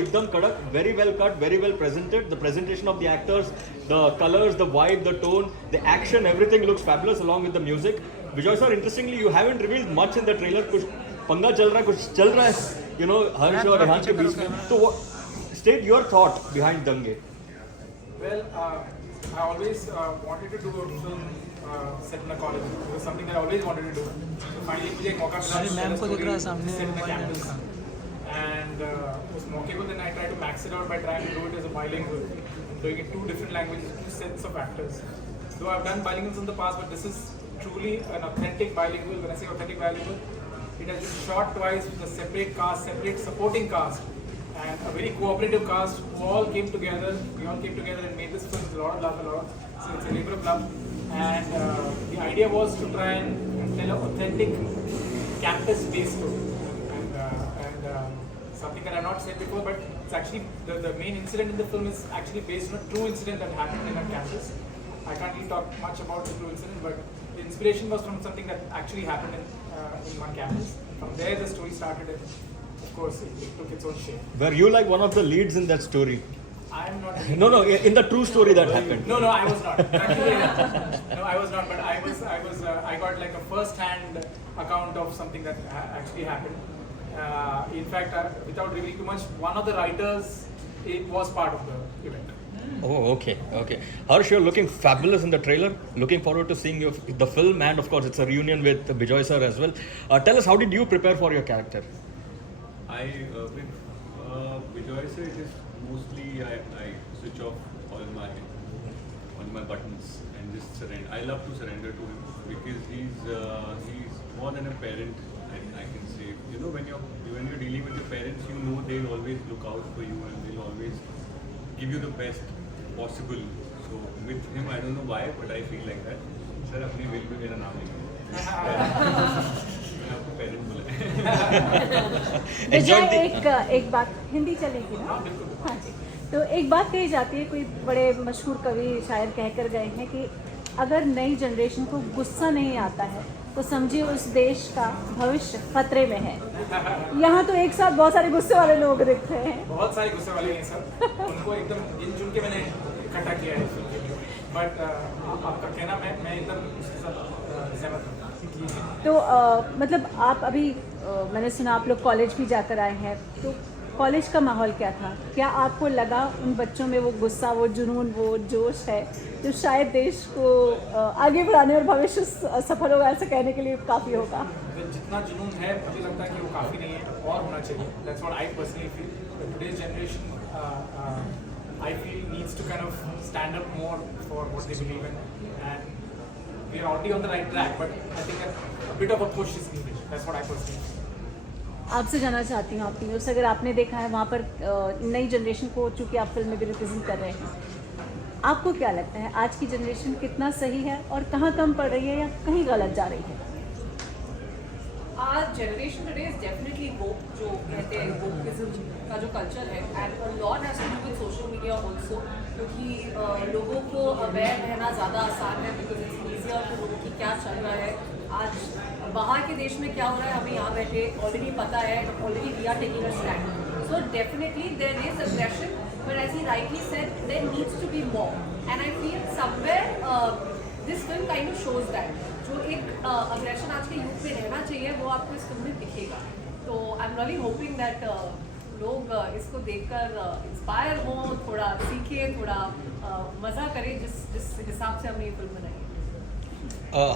Ekdam kadak, very well cut, very well presented. The presentation of the actors, the colors, the vibe, the tone, the action, everything looks fabulous along with the music. Vijay sir, interestingly, you haven't revealed much in the trailer. कुछ पंगा चल रहा है, कुछ चल रहा है, you know, हर्ष और रेहान के बीच में. So, state your thought behind Dange. Well, I always wanted to do a film set in a college. It was something that I always wanted to do. So finally, मुझे एक मौका मिला to tell a story set in the campus. And उस मौके को then I tried to max it out by trying to do it as a bilingual, doing it two different languages, two sets of actors. Though I've done bilinguals in the past, but this is truly an authentic bilingual. When I say authentic bilingual, it has been shot twice with a separate cast, separate supporting cast, and a very cooperative cast who all came together. We all came together and made this film with a lot of love, so it's a labor of love. And the idea was to try and tell an authentic campus-based story. Something that I've not said before, but it's actually the main incident in the film is actually based on a true incident that happened in our campus. I can't really talk much about the true incident, but the inspiration was from something that actually happened in one campus. From there, the story started, and of course, it took its own shape. Were you like one of the leads in that story? I am not. No, in the true story that happened. No, I was not. Actually, no, I was not. But I got like a first-hand account of something that actually happened. In fact, without revealing too much, one of the writers was part of the event. Oh, okay. Harsh, you're looking fabulous in the trailer. Looking forward to seeing the film, and of course, it's a reunion with Bijoy sir as well. Tell us, how did you prepare for your character? With Bijoy sir, it is mostly I switch off all my buttons and just surrender. I love to surrender to him because he's more than a parent. I can say, you know, when you're dealing with your parents, you know they'll always look out for you and they'll always give you the best possible. So with him, I don't know why, but I feel like that. Sir, अपने will पे मेरा नाम लिखिए. आपको parent बोला. विजय, एक बात हिंदी चलेगी ना? हाँ जी. तो एक बात कही जाती है, कोई बड़े मशहूर कवि शायर कहकर गए हैं कि अगर नई जनरेशन को गुस्सा नहीं आता है तो समझिए उस देश का भविष्य खतरे में है. यहाँ तो एक साथ बहुत सारे गुस्से वाले लोग दिख रहे हैं. बहुत सारे गुस्से वाले हैं सर. उनको एकदम गिन चुन के मैंने इकट्ठा किया है. बट आपका कहना मैं एकदम उसके साथ सहमत हूँ. तो मतलब आप अभी मैंने सुना आप लोग कॉलेज भी जाकर आए हैं, तो कॉलेज का माहौल क्या था? क्या आपको लगा उन बच्चों में वो गुस्सा, वो जुनून, वो जोश है जो शायद देश को आगे बढ़ाने और भविष्य सफल होगा ऐसा कहने के लिए काफ़ी होगा? जितना जुनून है मुझे लगता है कि वो काफ़ी नहीं है, और होना चाहिए. That's what I personally feel. Today's generation, I feel, needs to kind of stand up more for what they believe in, and we are already on the right track. But I think a bit of a push is needed. That's what I personally feel. आपसे जानना चाहती हूँ, आपकी news अगर आपने देखा है वहाँ पर नई जनरेशन को, चूँकि आप फिल्म में भी रिप्रेजेंट कर रहे हैं, आपको क्या लगता है आज की जनरेशन कितना सही है और कहाँ कम पड़ रही है या कहीं गलत जा रही है? Our generation today is definitely woke, जो कहते हैं wokeism का जो कल्चर है, and a lot has to do with social media also, क्योंकि लोगों को अवेयर रहना ज़्यादा आसान है because it's easier to लोगों की क्या चल रहा है आज बाहर के देश में क्या हो रहा है हमें यहाँ बैठे ऑलरेडी पता है. Already we are taking a stand. So definitely there is aggression, but as he rightly said there needs to be more, and I feel somewhere this film kind of shows that जो एक aggression आज के youth में रहना चाहिए वो आपको इस फिल्म में दिखेगा. तो I am really hoping that लोग इसको देखकर इंस्पायर हों, थोड़ा सीखें, थोड़ा मज़ा करें जिस हिसाब से हमने ये फिल्म बनाई.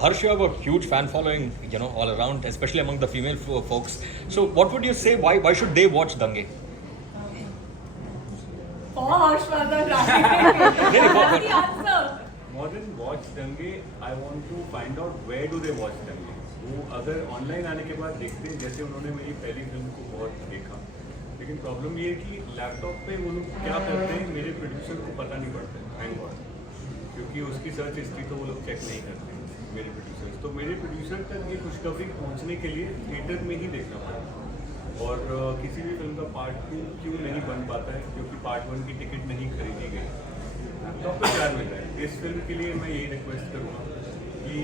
Harsh, you have a huge fan following, you know, all around, especially among the female folks. So, what would you say? Why should they watch Dange? For Harshvardhan Rathi. answer. More than watch Dange, I want to find out where do they watch Dange. वो अगर online आने के बाद देखते हैं, जैसे उन्होंने मेरी पहली फिल्म को बहुत देखा, लेकिन प्रॉब्लम ये है कि लैपटॉप पे वो लोग क्या करते हैं मेरे प्रोड्यूसर को पता नहीं पड़ता है, थैंक गॉड, क्योंकि उसकी सर्च हिस्ट्री तो वो लोग चेक नहीं करते मेरे प्रोड्यूसर्स. तो मेरे प्रोड्यूसर तक ये खुशखबरी पहुंचने के लिए थिएटर में ही देखना पड़ता. और किसी भी फिल्म का पार्ट 2 क्यों नहीं बन पाता है, क्योंकि पार्ट 1 की टिकट नहीं खरीदी गई. लैपटॉप पर क्या मिल रहा है. इस फिल्म के लिए मैं यही रिक्वेस्ट करूँगा कि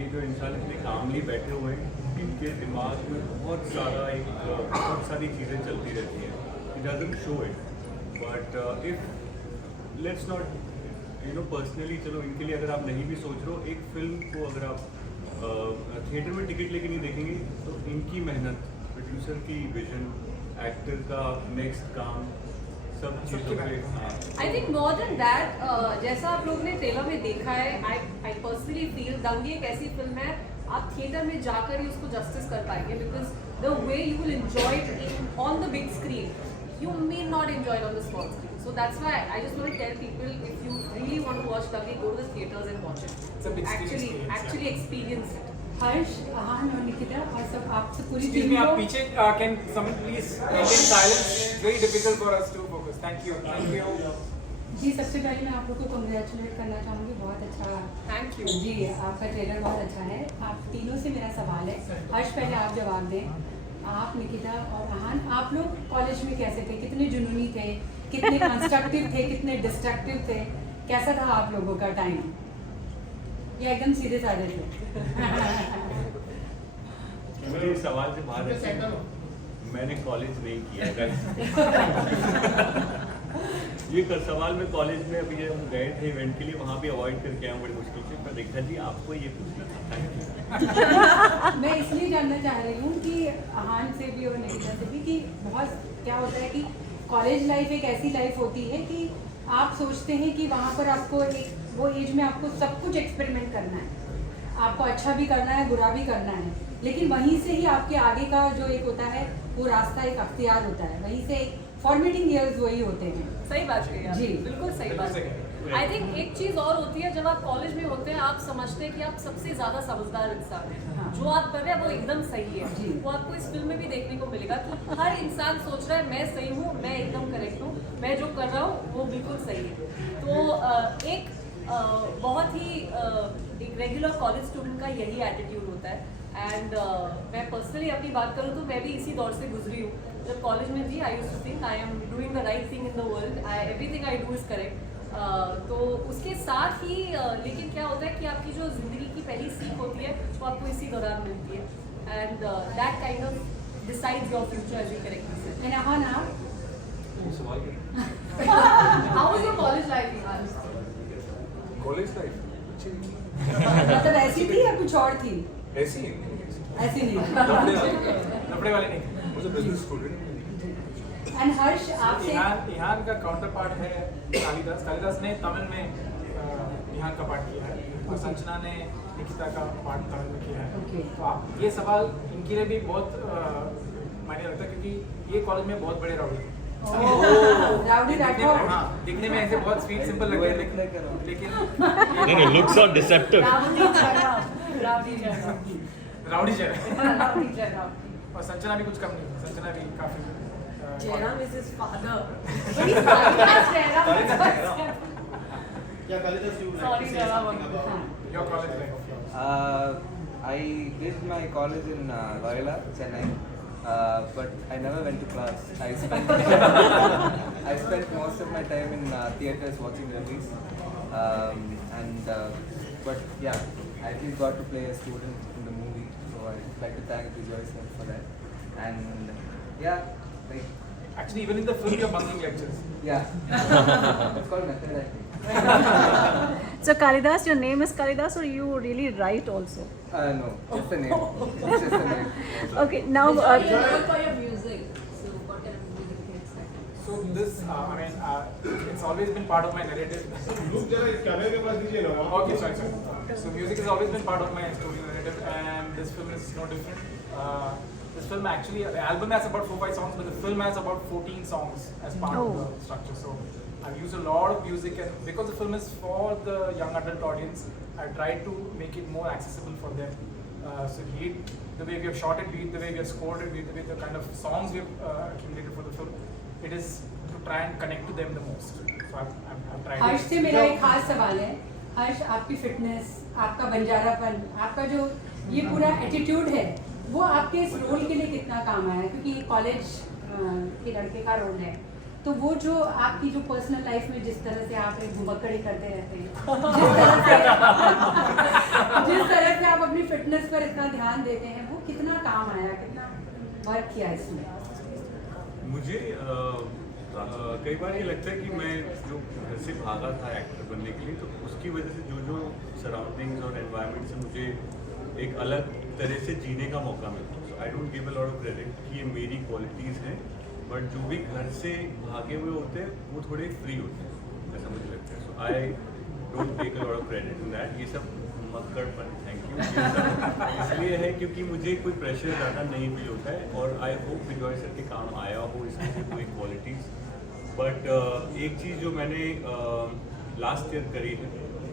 ये जो इंसान इतने कामली बैठे हुए हैं, इनके दिमाग में बहुत सारी चीज़ें चलती रहती हैं. it doesn't show it. But if let's not personally चलो इनके लिए अगर आप नहीं भी सोच रहे हो, एक फिल्म को अगर आप थिएटर में टिकट लेके नहीं देखेंगे तो इनकी मेहनत, प्रोड्यूसर की विजन, एक्टर का नेक्स्ट काम, सब चीज़ों पे I think more than that, जैसा आप लोगों ने ट्रेलर में देखा है, आई पर्सनली फील दंगे एक ऐसी फिल्म है आप थिएटर में जाकर ही उसको जस्टिस कर पाएंगे, because the way you will enjoy it on the big screen you may not enjoy it on the small screen. So that's why I just want to tell people, if you really want to watch Dange, go to the theaters and watch it. It's a big screen experience, actually experience it. हर्ष, आहान और निकिता और सब आपसे पूरी Excuse team me, आप को पीछे can someone please maintain silence? Very difficult for us to focus. Thank you. Thank you. जी, सबसे पहले मैं आप लोग को कंग्रेचुलेट करना चाहूँगी, बहुत अच्छा। Thank you. जी, आपका ट्रेलर बहुत अच्छा है। आप तीनों से मेरा सवाल है, हर्ष पहले आप जवाब दें। आप, निकिता और आहान, आप लोग कॉलेज में कैसे थे? कितने जुनूनी थे? कितने कंस्ट्रक्टिव थे? कितने डिस्ट्रक्टिव थे? कैसा था आप लोगों का टाइम? या एकदम सीधे साधे थे? मुझे इस सवाल से बाहर है, मैंने कॉलेज नहीं किया guys। ये सवाल में कॉलेज में अभी हम गए थे इवेंट के लिए, वहाँ भी अवॉइड करके आए बड़ी मुश्किल से। पर देखा जी आपको ये पूछना था। Thank you. मैं इसलिए जानना चाह रही हूँ कि आहान से भी और निकिता से भी कि बहुत क्या होता है कि कॉलेज लाइफ एक ऐसी लाइफ होती है कि आप सोचते हैं कि वहाँ पर आपको एक वो एज में आपको सब कुछ एक्सपेरिमेंट करना है, आपको अच्छा भी करना है, बुरा भी करना है, लेकिन वहीं से ही आपके आगे का जो एक होता है वो रास्ता एक अख्तियार होता है, वहीं से एक फॉर्मेटिंग ईयर्स वही होते हैं। सही बात कही आप, जी। बिल्कुल सही बात है। आई थिंक एक चीज और होती है, जब आप कॉलेज में होते हैं आप समझते हैं कि आप सबसे ज्यादा समझदार इंसान हैं, हाँ। जो आप कर रहे हैं वो एकदम सही जी। है। वो आपको इस फिल्म में भी देखने को मिलेगा कि हर इंसान सोच रहा है मैं सही हूँ, मैं एकदम करेक्ट हूँ, मैं जो कर रहा हूँ वो बिल्कुल सही है। तो एक बहुत ही एक रेगुलर कॉलेज स्टूडेंट का यही एटीट्यूड होता है। एंड मैं पर्सनली अपनी बात करूँ तो मैं भी इसी दौर से गुजरी हूँ। जब कॉलेज में थी I used to think I am doing the right thing in the world, everything I do is correct. तो उसके साथ ही लेकिन क्या होता है कि आपकी जो ज़िंदगी की पहली सीख होती है वो आपको इसी दौरान मिलती है, and that kind of decides your future as you correctly said. And Aahan, आप? How was your college life यार? College life. अच्छी मतलब ऐसी थी या कुछ और थी? ऐसी ऐसी नहीं। लफड़े वाले नहीं। मुझे बिजनेस स्टूडेंट। एंड हर्ष, आपसे इहान का काउंटर पार्ट है कालिदास। कालिदास ने तमिल में इहान का पार्ट किया है और संजना ने निकिता का पार्ट तमिल में किया है। Okay. तो आप ये सवाल इनके लिए भी बहुत मायने रखता है क्योंकि ये कॉलेज में बहुत बड़े राउडी थे। राउडी राठौर। हाँ, दिखने में ऐसे बहुत स्वीट सिंपल लगते हैं लेकिन No, looks are deceptive. Rowdy जगह राउडी जगह। राउडी जगह। और संजना भी कुछ कम नहीं, संजना भी काफी Jairam is his father. But he's Kalidas Jairam. Yeah, Kalidas, you would like Sorry, to say Jairam. something about your college life. I did my college in Loyola, Chennai, but I never went to class. I spent most of my time in theaters watching movies, but yeah, I at least got to play a student in the movie, so I'd like to thank Vijay sir for that. And yeah, like Actually, even in the film, you're bunking lectures. yeah, it's called method acting. So Kalidas, your name is Kalidas, or you really write also? No, just the name. It's just the name. Okay, now Known for your music. So what kind of music do you expect? So this, it's always been part of my narrative. look जरा इस कैमरे के पास दीजिए ना वहाँ Okay, sorry. So music has always been part of my story narrative, and this film is no different. This film actually, the album has about 4-5 songs, but the film has about 14 songs as part of the structure. So I've used a lot of music, and because the film is for the young adult audience, I tried to make it more accessible for them. So be it the way we have shot it, be it the way we have scored it, be it the way the kind of songs we have accumulated for the film, it is to try and connect to them the most. So I've tried. हर्ष से मेरा एक खास सवाल है। हर्ष, आपकी fitness, आपका बंजारापन, आपका जो ये पूरा एटीट्यूड है, वो आपके इस रोल के लिए कितना काम आया? क्योंकि ये कॉलेज के लड़के का रोल है, तो वो जो आपकी जो पर्सनल लाइफ में जिस तरह से आप एक घुमक्कड़ी करते रहते हैं, जिस तरह से आप अपनी फिटनेस पर इतना ध्यान देते हैं, वो कितना काम आया, कितना वर्क किया इसमें? मुझे कई बार ये लगता है कि मैं जो घर से भागा था एक्टर बनने के लिए, तो उसकी वजह से जो सराउंडिंग्स और एनवायरनमेंट से मुझे एक अलग तरह से जीने का मौका मिलता है। So I don't give a lot of credit कि ये मेरी क्वालिटीज़ हैं, बट जो भी घर से भागे हुए होते हैं वो थोड़े फ्री होते हैं, ऐसा मुझे लगता है। So I don't take a lot of credit in that. ये सब मक्कड़पन, थैंक यू, इसलिए है क्योंकि मुझे कोई प्रेशर ज़्यादा नहीं फील होता है, और आई होप विजॉय सर के काम आया हो इसमें से कोई क्वालिटीज़। बट एक चीज़ जो मैंने लास्ट ईयर करी है,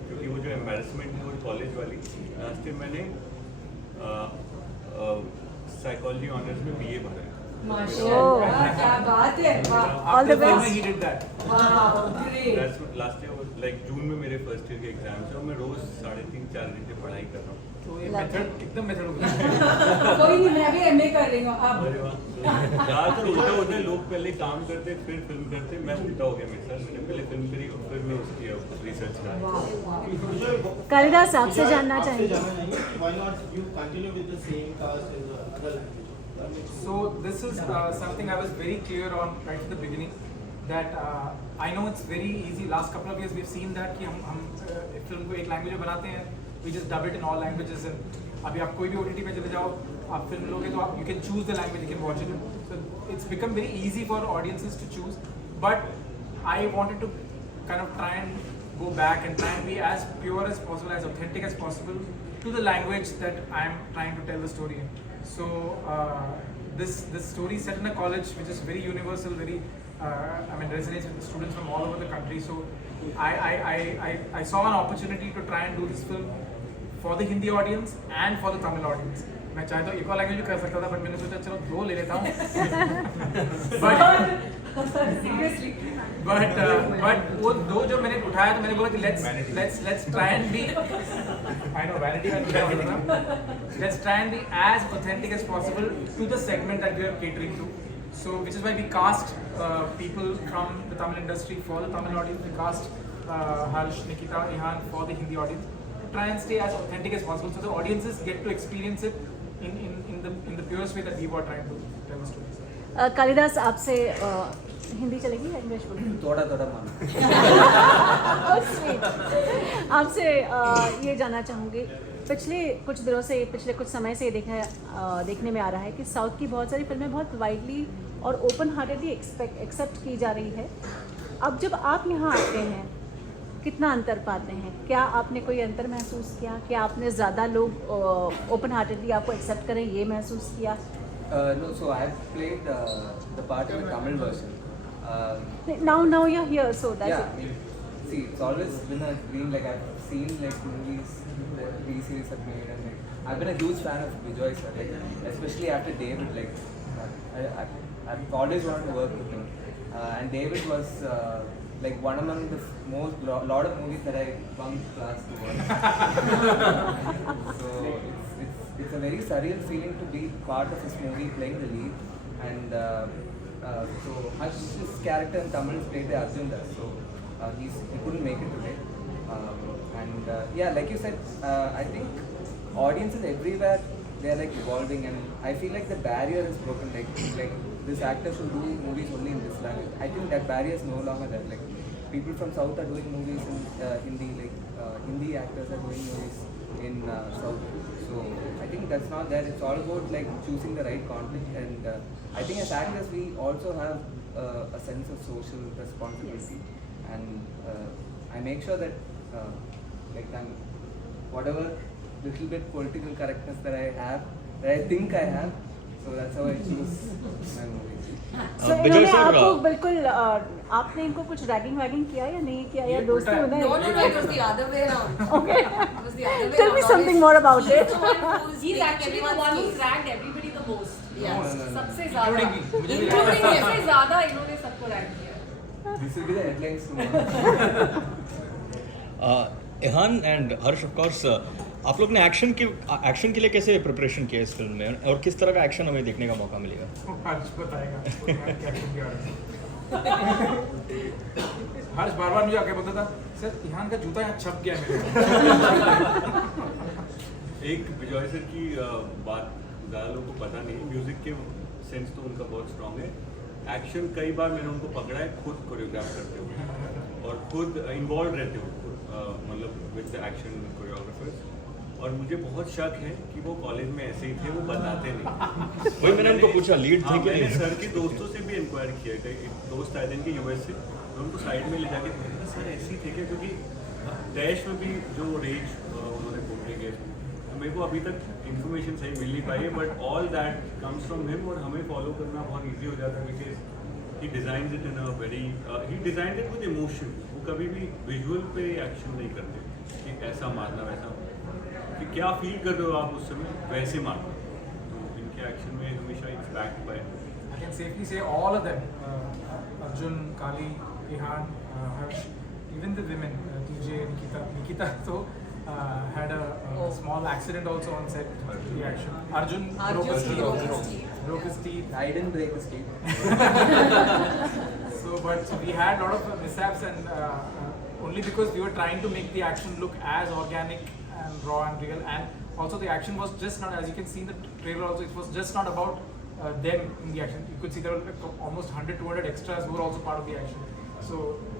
क्योंकि वो जो एम्बेरसमेंट है वो कॉलेज वाली, लास्ट ईयर मैंने साइकोलॉजी ऑनर्स में BA भरा है। माशाल्लाह, क्या बात है, वाह, All the After filming, best. he did that. वाह, great. लास्ट ईयर लाइक जून में मेरे फर्स्ट ईयर के एग्जाम्स हैं, और मैं रोज़ 3.5-4 घंटे पढ़ाई कर रहा हूँ। तो ये Lovely. मेथड एकदम मेथड हो गया। कोई नहीं, मैं भी MA कर रही हूँ अब। अरे वाह, ज़्यादातर उल्टा होता है, लोग पहले काम करते फिर फिल्म करते, मैं उल्टा हो गया मेरे साथ। मैंने पहले फिल्म करी और फिर मैं उसकी रिसर्च करा। कालिदास आपसे जानना आपसे चाहेंगे। जानना चाहेंगे कि why not you continue with the same cast in the other language? So this is something I was very clear on right at the beginning, that I know it's very easy. Last couple of years we've seen that कि हम film को एक language में बनाते हैं, we just dub it in all languages, and अभी आप कोई भी OTT पे चले जाओ, आप फिल्म लोगे तो आप you can choose the language, you can watch it. So it's become very easy for audiences to choose. But I wanted to kind of try and go back and try and be as pure as possible, as authentic as possible to the language that I'm trying to tell the story in. So this story is set in a college which is very universal, very resonates with the students from all over the country. So I saw an opportunity to try and do this film for the Hindi audience and for the Tamil audience. मैं चाहे तो एक और language भी कर सकता था, but मैंने सोचा चलो 2 ले लेता हूँ। Seriously. बट वो 2 जो मैंने उठाया तो मैंने बोला कि let's try and be, I know vanity का क्या होता है ना, let's try and be as authentic as possible to the segment that we are catering to. So which is why we cast people from the Tamil industry for the Tamil audience. We cast Harsh, Nikita, Ihan for the Hindi audience, to try and stay as authentic as possible, so the audiences get to experience it in the purest way that we were trying to tell the story. Kalidas आपसे हिंदी चलेगी या English बोलेंगे? थोड़ा थोड़ा मानो। Oh, sweet. आपसे ये जानना चाहूँगी, पिछले कुछ दिनों से, पिछले कुछ समय से देखने में आ रहा है कि साउथ की बहुत सारी फिल्में बहुत वाइडली और ओपन हार्टेडली एक्सेप्ट की जा रही है। अब जब आप यहाँ आते हैं, कितना अंतर पाते हैं? क्या आपने कोई अंतर महसूस किया? क्या आपने ज़्यादा लोग ओपन हार्टेडली आपको एक्सेप्ट करें ये महसूस किया? No, so I've played the part in the Tamil version. Now you're here, so that's Yeah, it. see, it's always been a dream. Like I've seen like movies that series have made, and like, I've been a huge fan of Vijay sir. Like especially after David, like I've always wanted to work with him. And David was like one among the lot of movies that I bunked class to watch. So it's a very surreal feeling to be part of this movie, playing the lead. And so Harsh's character in Tamil is played by Arjun Das. So he couldn't make it today. Yeah, like you said, I think audiences everywhere, they are like evolving, and I feel like the barrier is broken. Like this actor should do movies only in this language. I think that barrier is no longer there. Like people from South are doing movies in Hindi. Like Hindi actors are doing movies in South. So I think that's not there. It's all about like choosing the right content, and I think as actors we also have a sense of social responsibility, and I make sure that like I'm whatever little bit political correctness that I have, that I think I have, so that's how I choose my movies. So इन्होंने आपको बिल्कुल आपने इनको कुछ ragging waging किया या नहीं किया या दोस्ती उन्हें? No, it was the other way around. Okay. It was the other way Tell me around. something more about it. He's actually the one who's ragged everybody the most. Yes. No. सबसे ज़्यादा. Including me. मुझे भी Including rag me. सबसे ज़्यादा इन्होंने सबको rag किया. This will be the headlines tomorrow. Ihaan and Harsh of course आप लोग ने एक्शन के लिए कैसे प्रिपरेशन किया इस फिल्म में, और किस तरह का एक्शन हमें देखने का मौका मिलेगा? हर्ष बताएगा क्या किया। हर्ष बार मुझे आके बोलता था, सर इहान का जूता यहाँ छप गया है मेरे। एक विजय सर की बात ज़्यादा लोगों को पता नहीं, म्यूज़िक के सेंस तो उनका बहुत स्ट्रॉन्ग है, एक्शन कई बार मैंने उनको पकड़ा है खुद कोरियोग्राफ करते हुए और खुद इन्वॉल्व रहते हुए मतलब विद द एक्शन कोरियोग्राफर्स। और मुझे बहुत शक है कि वो कॉलेज में ऐसे ही थे, वो बताते नहीं। वही मैंने उनको पूछा, लीड थे कि मैंने नहीं? सर के दोस्तों से भी इंक्वायर किया था। एक दोस्त आए थे इनके यूएस से, तो उनको साइड में ले जाके पूछा सर ऐसे ही थे क्या, क्योंकि डैश में भी जो रेंज उन्होंने पोर्ट्रे किया तो मेरे को अभी तक इन्फॉर्मेशन सही मिल नहीं पाई है, but all that comes from him और हमें फॉलो करना बहुत ईजी हो जाता है because he design it in a very he designed it with emotion. वो कभी भी विजुअल पे एक्शन नहीं करते कि ऐसा मारना वैसा, कि क्या फील कर रहे हो आप उस समय वैसे मारना। तो इनके एक्शन में हमेशा it's backed by I can safely say all of them, Arjun, Kali, Ihan, Harsh, even the women, TJ, Nikita so had a small accident also on set. The action. Arjun broke his teeth. I didn't break his teeth. So we had a lot of mishaps and only because we were trying to make the action look as organic and raw and real, and also the action was just not, as you can see in the trailer also, it was just not about them in the action. You could see there were like almost 100-200 extras who were also part of the action. So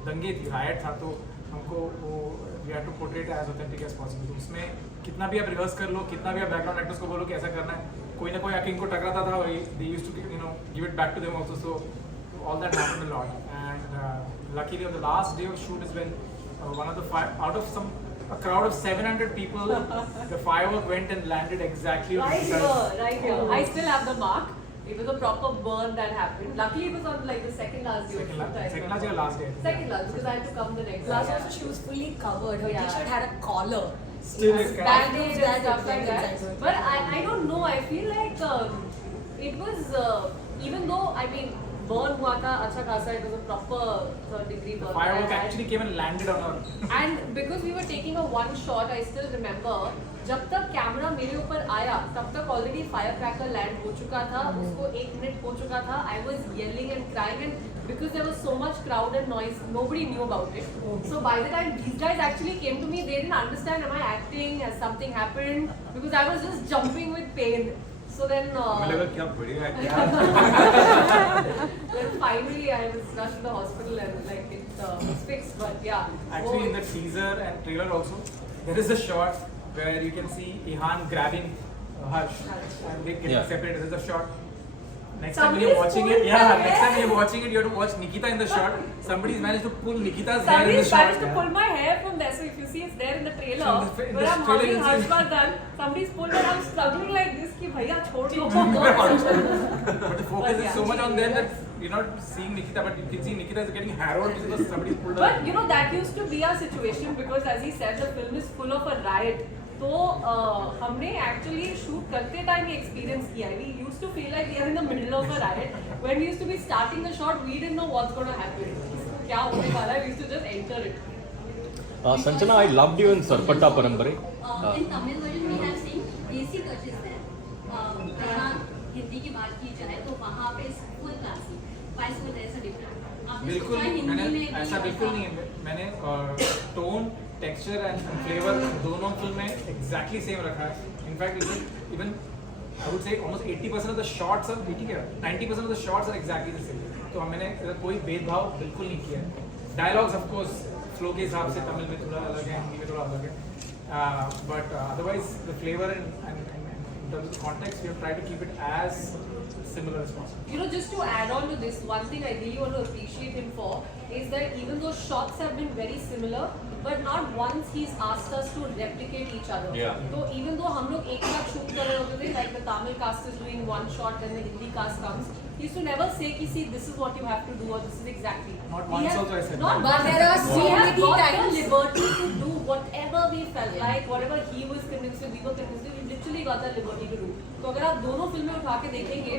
दंगे थी, riot था, तो हमको वो we had to portray it as authentic as possible. तो उसमें कितना भी आप रिवर्स कर लो, कितना भी आप बैकग्राउंड एक्टर्स को बोलो कि ऐसा करना है, कोई ना कोई आके इनको टकराता था, they used to give it back to them also. So all that happened a lot, and luckily on the last day of shoot is when one of the out of a crowd of 700 people, the firework went and landed exactly on Right Nikita's. here, right here. I still have the mark. It was a proper burn that happened. Luckily, it was on like the second last day. Second of shoot, I last remember. day or last day? Second last, because I had to come the next Last day. also she was fully covered. Her Yeah. t-shirt had a collar. Still is Bandage and That stuff like exactly, that. exactly. But I don't know. I feel like it was even though I mean burn हुआ था अच्छा खासा. It was a proper third degree burn. Firework And- actually came and landed on her. And because we were taking a one shot, I still remember जब तक camera मेरे ऊपर आया तब तक ऑलरेडी फायर क्रैकर लैंड हो चुका था, उसको 1 मिनट हो चुका था. I was yelling and crying, and because there was so much crowd and noise, nobody knew about it. So by the time these guys actually came to me, they didn't understand, am I acting, has something happened, because I was just jumping with pain. So then हमें लगा क्या बढ़िया acting. then finally I was rushed to the hospital and like it was fixed. But yeah, Actually, in the teaser and trailer also, there is a shot where you can see Ihan grabbing Harsh, and they get Yeah. separated. There's a shot. Next time when Somebody's you're watching it, pulling yeah, my next time hair. when you're watching it, you have to watch Nikita in the shot. Somebody's managed to pull Nikita's hair in the somebody's shot. managed to pull my hair from there. So if you see, it's there in the trailer. So in the Where I'm trailer hugging you see- Harshvardhan, somebody's pulled and I'm struggling like this. कि भैया छोड़ दो. But the focus But is yeah, so much on them yes. that you're not seeing Nikita, but you can see Nikita is getting harrowed because somebody's pulled her. But you know that used to be our situation because as he said, the film is full of a riot. तो हमने actually shoot करते time ये experience किया है. We used to feel like we are in the middle of a riot. When we used to be starting the shot, we didn't know what's going to happen. क्या होने वाला है? We used to just enter it. Sanjana, I loved you in Sarpatta Parambare. In Tamil version we have seen desi touches there. जहाँ हिंदी की बात की जाए तो वहाँ पे full classy. Why is there a difference? आपने बिल्कुल सोचा नहीं, हिंदी मैंने में भी ऐसा बिल्कुल नहीं है. मैंने टोन, टेक्सचर एंड फ्लेवर दोनों फिल्म में एग्जैक्टली सेम रखा है. In fact even I would say almost 80% of the shots of 90% of the shots are exactly the same. तो मैंने कोई भेदभाव बिल्कुल नहीं किया है. डायलॉग्स ऑफ कोर्स फ्लो के हिसाब से तमिल में थोड़ा अलग है, हिंदी में थोड़ा अलग है. But otherwise the flavour and in terms of the context, we have tried to keep it as similar as possible. You know, just to add on to this, one thing I really want to appreciate him for is that even though shots have been very similar, but not once he's asked us to replicate each other. Yeah. So even though हम लोग एक साथ shoot कर रहे होते थे, like the Tamil cast is doing one shot, then the Hindi cast comes, he used to never say कि see this is what you have to do or this is exactly. Not We once have- also I said Not that. But once. there are so We have many got the times. liberty to do whatever we felt like, whatever he was convinced with, we were convinced with, we literally got the liberty to do. तो अगर आप दोनों फिल्में उठा के देखेंगे,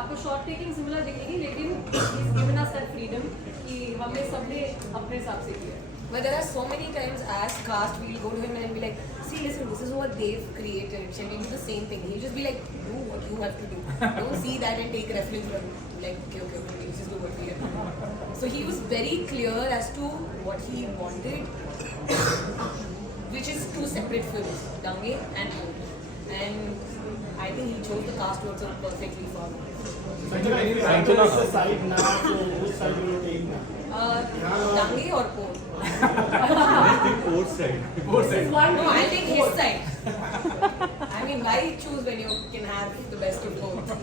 आपको shot taking similar दिखेगी, लेकिन he's given us that freedom कि हमने सबने अपने हिसाब से किया. But there are so many times as cast we'll go to him and be like, see, listen, this is what they've created. Shall we do the same thing? He'll just be like, do what you have to do. Don't see that and take reference from like, okay, let's just do what we have to do. So he was very clear as to what he wanted, which is two separate films, Dange and Out. And I think he chose the cast also perfectly for me. Sanjana is a side now, so which side will you take now? Dange or Po? Both side. Both sides. No, I'll take his side. I mean, why choose when you can have the best of both?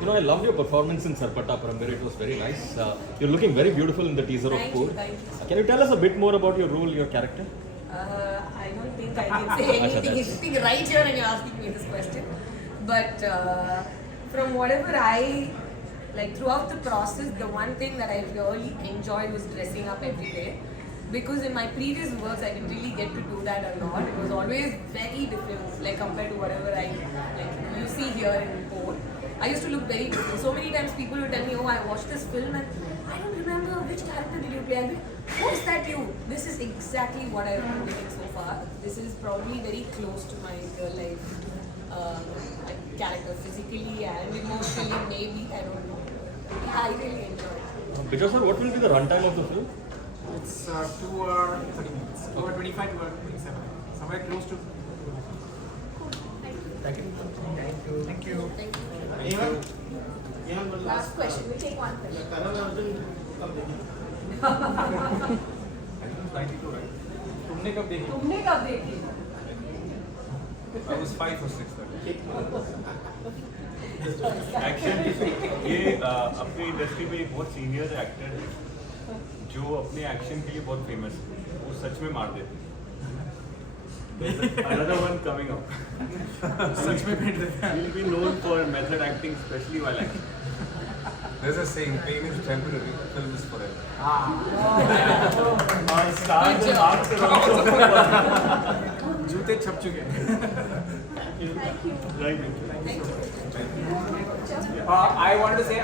You know, I loved your performance in Sarpata Parambir. It was very nice. You're looking very beautiful in the teaser Thank of you, Poor. thank you. Can you tell us a bit more about your role, your character? I don't think I can say anything interesting right here when you're asking me this question. But from whatever I, like throughout the process, the one thing that I really enjoyed was dressing up every day. Because in my previous works, I didn't really get to do that a lot. It was always very different, like compared to whatever I, like you see here in Port. I used to look very different. So many times people would tell me, oh, I watched this film and I don't remember which character did you play. I'd be, oh, is that you? This is exactly what I've been doing so far. This is probably very close to my real life character, physically and emotionally, maybe. I don't know. Yeah, I really enjoy it. Bijay sir, what will be the runtime of the film? It's 2 hour 30 minutes. 2 hour 25, 2 hour 27. Somewhere close to. Thank you. Thank you. Thank you. Anyone? Anyone will Last question. We'll take one question. Karan Arjun come देखिए. तुमने कब देखी? तुमने कब देखी? I was 5 or 6 action ये अपनी industry में एक बहुत सीनियर एक्टर है जो अपने एक्शन के लिए बहुत फेमस है. वो सच में मार देते हैं. Another one coming up. सच में पेट देता है. He'll be known for method acting, especially while acting. There's a saying, pain is temporary, film is forever. और stars and arts are also. जूते छप चुके हैं. Thank you. I wanted to say